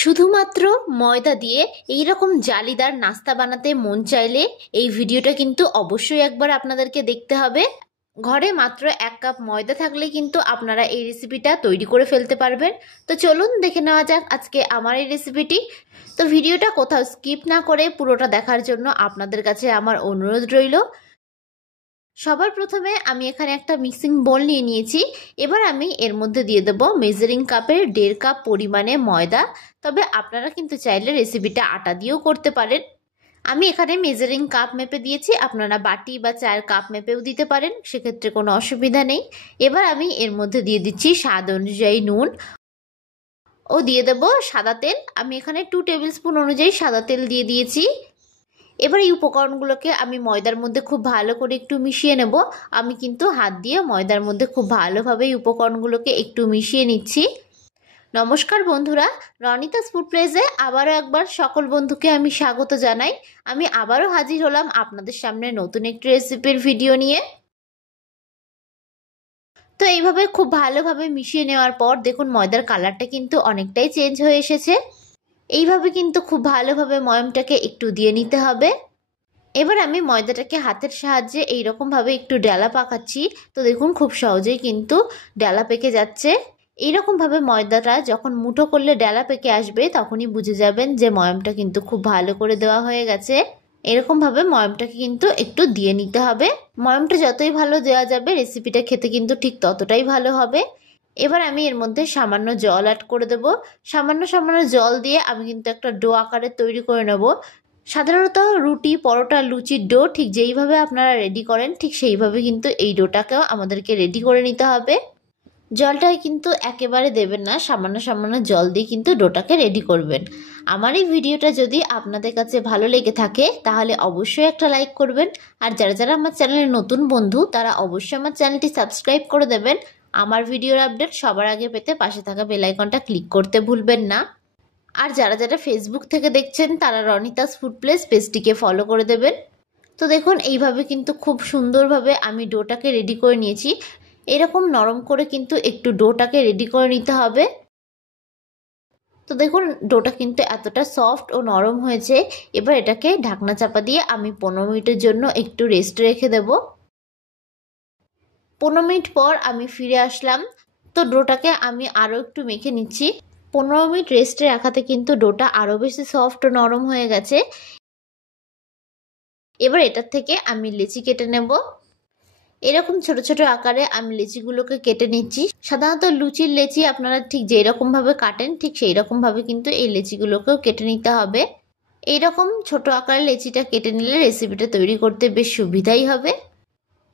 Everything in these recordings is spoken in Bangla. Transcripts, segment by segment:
শুধুমাত্র ময়দা দিয়ে এই রকম জালিদার নাস্তা বানাতে মন চাইলে এই ভিডিওটা কিন্তু অবশ্যই একবার আপনাদেরকে দেখতে হবে। ঘরে মাত্র 1 কাপ ময়দা থাকলে কিন্তু আপনারা এই রেসিপিটা তৈরি করে ফেলতে পারবেন। তো চলুন দেখে নেওয়া যাক আজকে আমার এই রেসিপিটি। তো ভিডিওটা কোথাও স্কিপ না করে পুরোটা দেখার জন্য আপনাদের কাছে আমার অনুরোধ রইল। সবার প্রথমে আমি এখানে একটা মিক্সিং বোল নিয়ে নিয়েছি। এবার আমি এর মধ্যে দিয়ে দেব মেজারিং কাপের 1.5 কাপ পরিমাণে ময়দা। তবে আপনারা কিন্তু চাইলে রেসিপিটা আটা দিয়েও করতে পারেন। আমি এখানে মেজারিং কাপ মেপে দিয়েছি, আপনারা বাটি বা চায়ের কাপ মেপেও দিতে পারেন, সেক্ষেত্রে কোনো অসুবিধা নেই। এবার আমি এর মধ্যে দিয়ে দিচ্ছি স্বাদ অনুযায়ী নুন ও দিয়ে দেব সাদা তেল। আমি এখানে 2 টেবিল স্পুন অনুযায়ী সাদা তেল দিয়ে দিয়েছি। এবার এই উপকরণগুলোকে আমি ময়দার মধ্যে খুব ভালো করে একটু মিশিয়ে নেব। আমি কিন্তু হাত দিয়ে ময়দার মধ্যে খুব ভালোভাবে এই উপকরণগুলোকে একটু মিশিয়ে নিচ্ছি। নমস্কার বন্ধুরা, রনিতাস ফুড প্লেসে আবারও একবার সকল বন্ধুকে আমি স্বাগত জানাই। আমি আবারও হাজির হলাম আপনাদের সামনে নতুন একটি রেসিপির ভিডিও নিয়ে। তো এইভাবে খুব ভালোভাবে মিশিয়ে নেওয়ার পর দেখুন ময়দার কালারটা কিন্তু অনেকটাই চেঞ্জ হয়ে এসেছে। এইভাবে কিন্তু খুব ভালোভাবে ময়মটাকে একটু দিয়ে নিতে হবে। এবার আমি ময়দাটাকে হাতের সাহায্যে এইরকমভাবে একটু ডালা পাকাচ্ছি। তো দেখুন খুব সহজেই কিন্তু ডালা পেকে যাচ্ছে। এইরকমভাবে ময়দাটা যখন মুঠো করলে ডালা পেকে আসবে তখনই বুঝে যাবেন যে ময়মটা কিন্তু খুব ভালো করে দেওয়া হয়ে গেছে। এরকমভাবে ময়মটাকে কিন্তু একটু দিয়ে নিতে হবে। ময়মটা যতই ভালো দেওয়া যাবে রেসিপিটা খেতে কিন্তু ঠিক ততটাই ভালো হবে। এবার আমি এর মধ্যে সামান্য জল অ্যাড করে দেব। সামান্য জল দিয়ে আমি কিন্তু একটা ডো আকারে তৈরি করে নেব। সাধারণত রুটি, পরোটা, লুচির ডো ঠিক যেইভাবে আপনারা রেডি করেন ঠিক সেইভাবে কিন্তু এই ডোটাকেও আমাদেরকে রেডি করে নিতে হবে। জলটা কিন্তু একেবারে দেবেন না, সামান্য জল দিয়ে কিন্তু ডোটাকে রেডি করবেন। আমার এই ভিডিওটা যদি আপনাদের কাছে ভালো লেগে থাকে তাহলে অবশ্যই একটা লাইক করবেন। আর যারা আমার চ্যানেলের নতুন বন্ধু তারা অবশ্যই আমার চ্যানেলটি সাবস্ক্রাইব করে দেবেন। আমার ভিডিওর আপডেট সবার আগে পেতে পাশে থাকা বেল আইকনটা ক্লিক করতে ভুলবেন না। আর যারা ফেসবুক থেকে দেখছেন তারা রনিতাস ফুড প্লেস পেজটিকে ফলো করে দেবেন। তো দেখুন এইভাবে কিন্তু খুব সুন্দরভাবে আমি ডোটাকে রেডি করে নিয়েছি। এরকম নরম করে কিন্তু একটু ডোটাকে রেডি করে নিতে হবে। তো দেখুন ডোটা কিন্তু এতটা সফট ও নরম হয়েছে। এবার এটাকে ঢাকনা চাপা দিয়ে আমি 15 মিনিটের জন্য একটু রেস্ট রেখে দেব। 15 মিনিট পর আমি ফিরে আসলাম। তো ডোটাকে আমি আরও একটু মেখে নিচ্ছি। 15 মিনিট রেস্টে রাখাতে কিন্তু ডোটা আরও বেশি সফট ও নরম হয়ে গেছে। এবার এটার থেকে আমি লেচি কেটে নেব। এরকম ছোট আকারে আমি লেচিগুলোকে কেটে নিচ্ছি। সাধারণত লুচির লেচি আপনারা ঠিক যেই রকম ভাবে কাটেন ঠিক সেই রকম ভাবে কিন্তু এই লেচিগুলোকেও কেটে নিতে হবে। এইরকম ছোট আকারের লেচিটা কেটে নিলে রেসিপিটা তৈরি করতে বেশ সুবিধাই হবে।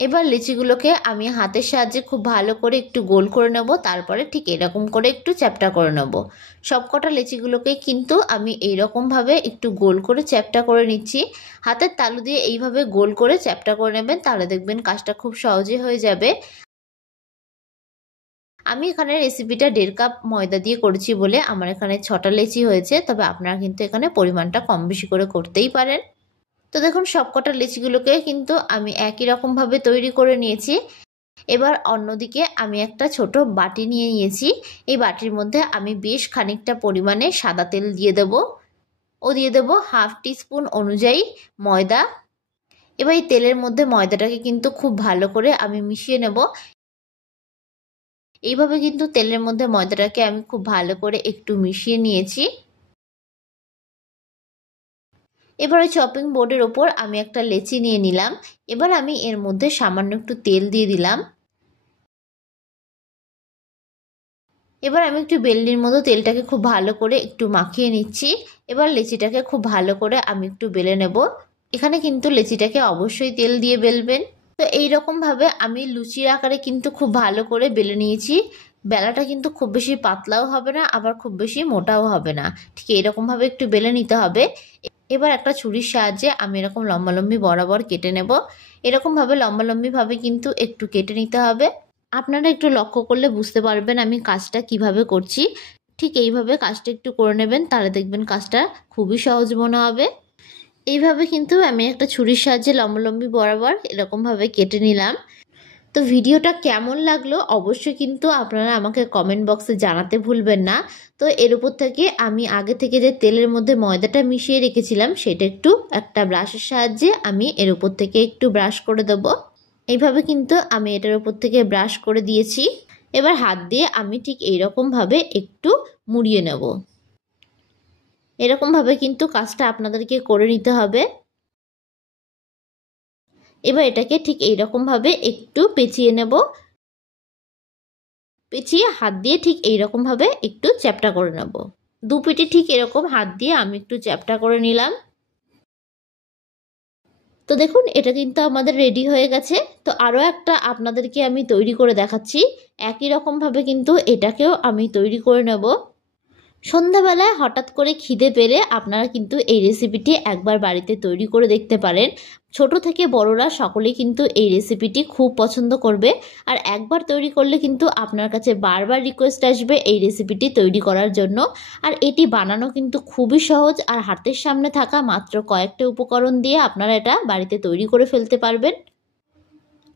এবার লিচিগুলোকে আমি হাতের সাহায্যে খুব ভালো করে একটু গোল করে নেব, তারপরে ঠিক এরকম করে একটু চ্যাপ্টা করে নেব। সবকটা লিচিগুলোকে কিন্তু আমি এইরকমভাবে একটু গোল করে চ্যাপ্টা করে নিচ্ছি। হাতের তালু দিয়ে এইভাবে গোল করে চ্যাপ্টা করে নেবেন, তাহলে দেখবেন কাজটা খুব সহজে হয়ে যাবে। আমি এখানে রেসিপিটা 1.5 কাপ ময়দা দিয়ে করেছি বলে আমার এখানে 6টা লেচি হয়েছে, তবে আপনারা কিন্তু এখানে পরিমাণটা কম বেশি করে করতেই পারেন। তো দেখুন সবকটা লিচিগুলোকে কিন্তু আমি একই রকমভাবে তৈরি করে নিয়েছি। এবার অন্যদিকে আমি একটা ছোট বাটি নিয়ে নিয়েছি। এই বাটির মধ্যে আমি বেশ খানিকটা পরিমাণে সাদা তেল দিয়ে দেব ও দিয়ে দেব 1/2 টিস্পুন অনুযায়ী ময়দা। এবার এই তেলের মধ্যে ময়দাটাকে কিন্তু খুব ভালো করে আমি মিশিয়ে নেব। এইভাবে কিন্তু তেলের মধ্যে ময়দাটাকে আমি খুব ভালো করে একটু মিশিয়ে নিয়েছি। এবার ওই চপিং বোর্ডের ওপর আমি একটা লেচি নিয়ে নিলাম। এবার আমি এর মধ্যে সামান্য একটু তেল দিয়ে দিলাম। এবার আমি একটু বেলনির মতো তেলটাকে খুব ভালো করে একটু মাখিয়ে নিচ্ছি। এবার লেচিটাকে খুব ভালো করে আমি একটু বেলে নেব। এখানে কিন্তু লেচিটাকে অবশ্যই তেল দিয়ে বেলবেন। তো এইরকমভাবে আমি লুচির আকারে কিন্তু খুব ভালো করে বেলে নিয়েছি। বেলাটা কিন্তু খুব বেশি পাতলাও হবে না, আবার খুব বেশি মোটাও হবে না, ঠিক এরকমভাবে একটু বেলে নিতে হবে। এবার একটা ছুরির সাহায্যে আমি এরকম লম্বালম্বি বরাবর কেটে নেব। এরকমভাবে লম্বালম্বিভাবে কিন্তু একটু কেটে নিতে হবে। আপনারা একটু লক্ষ্য করলে বুঝতে পারবেন আমি কাজটা কিভাবে করছি। ঠিক এইভাবে কাজটা একটু করে নেবেন, তাহলে দেখবেন কাজটা খুবই সহজ মনে হবে। এইভাবে কিন্তু আমি একটা ছুরির সাহায্যে লম্বালম্বি বরাবর এরকমভাবে কেটে নিলাম। তো ভিডিওটা কেমন লাগলো অবশ্যই কিন্তু আপনারা আমাকে কমেন্ট বক্সে জানাতে ভুলবেন না। তো এর উপর থেকে আমি আগে থেকে যে তেলের মধ্যে ময়দাটা মিশিয়ে রেখেছিলাম সেটা একটু একটা ব্রাশের সাহায্যে আমি এর উপর থেকে একটু ব্রাশ করে দেব। এইভাবে কিন্তু আমি এটার উপর থেকে ব্রাশ করে দিয়েছি। এবার হাত দিয়ে আমি ঠিক এইরকমভাবে একটু মুড়িয়ে নেব। এরকমভাবে কিন্তু কাজটা আপনাদেরকে করে নিতে হবে। এবার এটাকে ঠিক এইরকমভাবে একটু পেঁচিয়ে নেব। পেঁচিয়ে হাত দিয়ে ঠিক এইরকমভাবে একটু চ্যাপ্টা করে নেব। দু পিঠে ঠিক এরকম হাত দিয়ে আমি একটু চ্যাপ্টা করে নিলাম। তো দেখুন এটা কিন্তু আমাদের রেডি হয়ে গেছে। তো আরও একটা আপনাদেরকে আমি তৈরি করে দেখাচ্ছি। একই রকমভাবে কিন্তু এটাকেও আমি তৈরি করে নেব। সন্ধ্যাবেলায় হঠাৎ করে খিদে পেলে আপনারা কিন্তু এই রেসিপিটি একবার বাড়িতে তৈরি করে দেখতে পারেন। ছোট থেকে বড়রা সকলেই কিন্তু এই রেসিপিটি খুব পছন্দ করবে। আর একবার তৈরি করলে কিন্তু আপনার কাছে বারবার রিকোয়েস্ট আসবে এই রেসিপিটি তৈরি করার জন্য। আর এটি বানানো কিন্তু খুবই সহজ, আর হাতের সামনে থাকা মাত্র কয়েকটা উপকরণ দিয়ে আপনারা এটা বাড়িতে তৈরি করে ফেলতে পারবেন।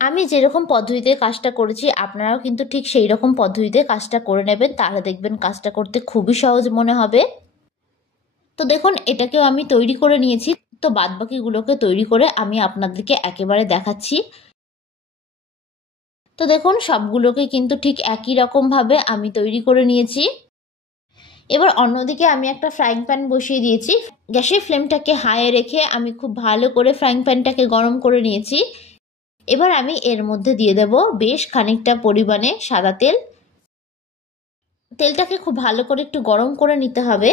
আমি যেরকম পদ্ধতিতে কাজটা করেছি আপনারাও কিন্তু ঠিক সেই রকম পদ্ধতিতে কাজটা করে নেবেন, তাহলে দেখবেন কাজটা করতে খুবই সহজ মনে হবে। তো দেখুন এটাকেও আমি তৈরি করে নিয়েছি। তো বাদবাকিগুলোকে তৈরি করে আমি আপনাদেরকে একেবারে দেখাচ্ছি। তো দেখুন সবগুলোকে কিন্তু ঠিক একই রকমভাবে আমি তৈরি করে নিয়েছি। এবার অন্যদিকে আমি একটা ফ্রাইং প্যান বসিয়ে দিয়েছি। গ্যাসের ফ্লেমটাকে হাইয়ে রেখে আমি খুব ভালো করে ফ্রাইং প্যানটাকে গরম করে নিয়েছি। এবার আমি এর মধ্যে দিয়ে দেব বেশ খানিকটা পরিমাণে সাদা তেল। তেলটাকে খুব ভালো করে একটু গরম করে নিতে হবে।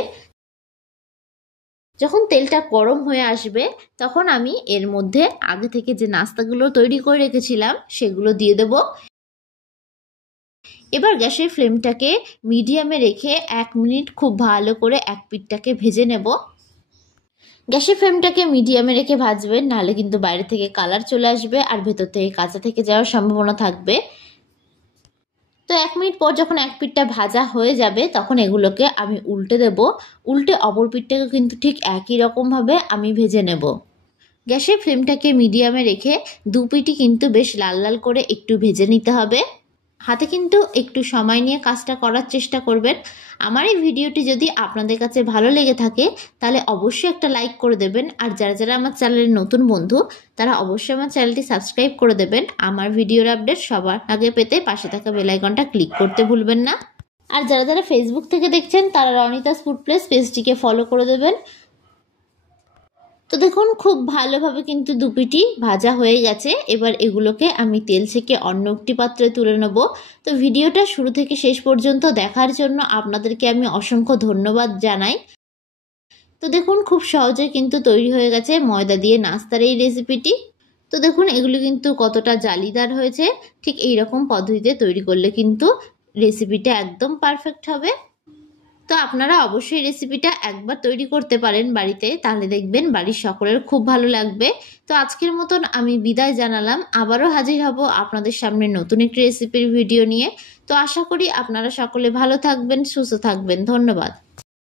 যখন তেলটা গরম হয়ে আসবে তখন আমি এর মধ্যে আগে থেকে যে নাস্তাগুলো তৈরি করে রেখেছিলাম সেগুলো দিয়ে দেব। এবার গ্যাসের ফ্লেমটাকে মিডিয়ামে রেখে 1 মিনিট খুব ভালো করে এক পিঠটাকে ভেজে নেব। গ্যাসের ফ্লেমটাকে মিডিয়ামে রেখে ভাজবেন, নাহলে কিন্তু বাইরে থেকে কালার চলে আসবে আর ভেতর থেকে কাঁচা থেকে যাওয়ার সম্ভাবনা থাকবে। তো 1 মিনিট পর যখন এক পিঠটা ভাজা হয়ে যাবে তখন এগুলোকে আমি উল্টে দেব। উল্টে অপর পিঠটাকে কিন্তু ঠিক একই রকমভাবে আমি ভেজে নেব। গ্যাসের ফ্লেমটাকে মিডিয়ামে রেখে দু পিঠই কিন্তু বেশ লাল লাল করে একটু ভেজে নিতে হবে। হাতে কিন্তু একটু সময় নিয়ে কাজটা করার চেষ্টা করবেন। আমার এই ভিডিওটি যদি আপনাদের কাছে ভালো লেগে থাকে তাহলে অবশ্যই একটা লাইক করে দেবেন। আর যারা যারা আমার চ্যানেলের নতুন বন্ধু তারা অবশ্যই আমার চ্যানেলটি সাবস্ক্রাইব করে দেবেন। আমার ভিডিওর আপডেট সবার আগে পেতে পাশে থাকা বেল আইকনটা ক্লিক করতে ভুলবেন না। আর যারা যারা ফেসবুক থেকে দেখছেন তারা রনিতাস ফুড প্লেস পেজটিকে ফলো করে দেবেন। তো দেখুন খুব ভালোভাবে কিন্তু দু পিঠি ভাজা হয়ে গেছে। এবার এগুলোকে আমি তেল থেকে অন্য একটি পাত্রে তুলে নেব। তো ভিডিওটা শুরু থেকে শেষ পর্যন্ত দেখার জন্য আপনাদেরকে আমি অসংখ্য ধন্যবাদ জানাই। তো দেখুন খুব সহজে কিন্তু তৈরি হয়ে গেছে ময়দা দিয়ে নাস্তার এই রেসিপিটি। তো দেখুন এগুলো কিন্তু কতটা জালিদার হয়েছে। ঠিক এই রকম পদ্ধতিতে তৈরি করলে কিন্তু রেসিপিটা একদম পারফেক্ট হবে। তো আপনারা অবশ্যই রেসিপিটা একবার তৈরি করতে পারেন বাড়িতে, তাহলে দেখবেন বাড়ির সকলের খুব ভালো লাগবে। তো আজকের মতন আমি বিদায় জানালাম। আবারও হাজির হব আপনাদের সামনে নতুন একটি রেসিপির ভিডিও নিয়ে। তো আশা করি আপনারা সকলে ভালো থাকবেন, সুস্থ থাকবেন। ধন্যবাদ।